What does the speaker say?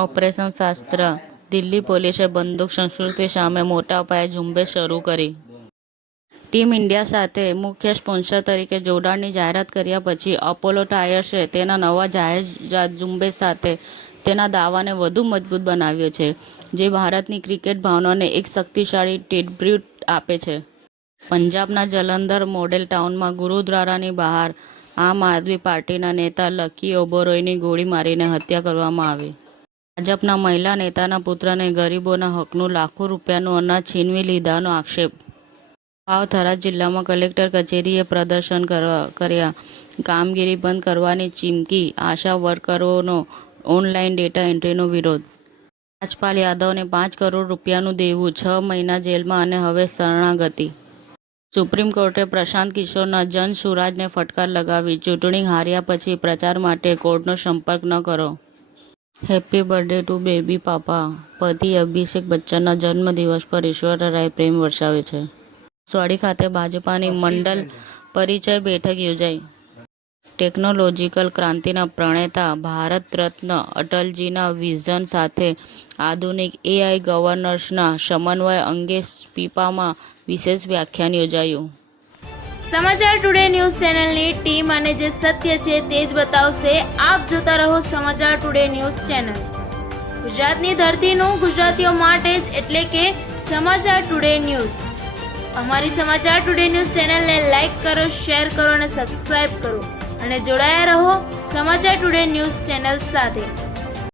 Operation શાસ્ત્ર દિલ્હી પોલીસે બંદૂક સંસ્કૃતિ સામે મોટા પાયે ઝુંબેશ શરૂ કરી. ટીમ ઇન્ડિયા સાથે મુખ્ય સ્પોન્સર તરીકે જોડાણની જાહેરાત કર્યા પછી અપોલો ટાયર્સે તેના નવા જાહેર ઝુંબેશ સાથે તેના દાવાને વધુ મજબૂત બનાવ્યો છે, જે ભારતની ક્રિકેટ ભાવનાને એક શક્તિશાળી ટ્રિબ્યુટ આપે છે. પંજાબના જલંધર મોડેલ ટાઉનમાં ગુરુદ્વારાની બહાર આમ આદમી પાર્ટીના નેતા લકી ઓબેરોયની ગોળી મારીને હત્યા કરવામાં આવી. ભાજપના મહિલા નેતાના પુત્રને ગરીબોના હકનું લાખો રૂપિયાનું અનાજ છીનવી લીધાનો આક્ષેપ. થરાદ જિલ્લામાં કલેક્ટર કચેરીએ પ્રદર્શન કર્યા. કામગીરી બંધ કરવાની ચીમકી. આશા વર્કરોનો ઓનલાઈન ડેટા એન્ટ્રીનો વિરોધ. રાજપાલ યાદવને 5 કરોડ રૂપિયાનું દેવું, 6 મહિના જેલમાં અને હવે શરણાગતિ. સુપ્રીમ કોર્ટે પ્રશાંત કિશોરના જનસુરાજને ફટકાર લગાવી. ચૂંટણી હાર્યા પછી પ્રચાર માટે કોર્ટનો સંપર્ક ન કરો. હેપી બર્થડે ટુ બેબી પાપા. પતિ અભિષેક બચ્ચનના જન્મદિવસ પર ઐશ્વર્યા રાય પ્રેમ વરસાવે છે. સ્વાડી ખાતે ભાજપાની મંડળ પરિચય બેઠક યોજાઈ. ટેકનોલોજીકલ ક્રાંતિના પ્રણેતા ભારત રત્ન અટલજીના વિઝન સાથે આધુનિક એઆઈ ગવર્નન્સના સમન્વય અંગે સ્પીપામાં વિશેષ વ્યાખ્યાન યોજાયું. સમાચાર ટુડે ન્યૂઝ ચેનલની ટીમ અને જે સત્ય છે તે જ બતાવશે. આપ જોતા રહો સમાચાર ટુડે ન્યૂઝ ચેનલ. ગુજરાતની ધરતીનું ગુજરાતીઓ માટે જ, એટલે કે સમાચાર ટુડે ન્યૂઝ. અમારી સમાચાર ટુડે ન્યૂઝ ચેનલને લાઈક કરો, શેર કરો અને સબસ્ક્રાઇબ કરો અને જોડાયા રહો સમાચાર ટુડે ન્યૂઝ ચેનલ સાથે.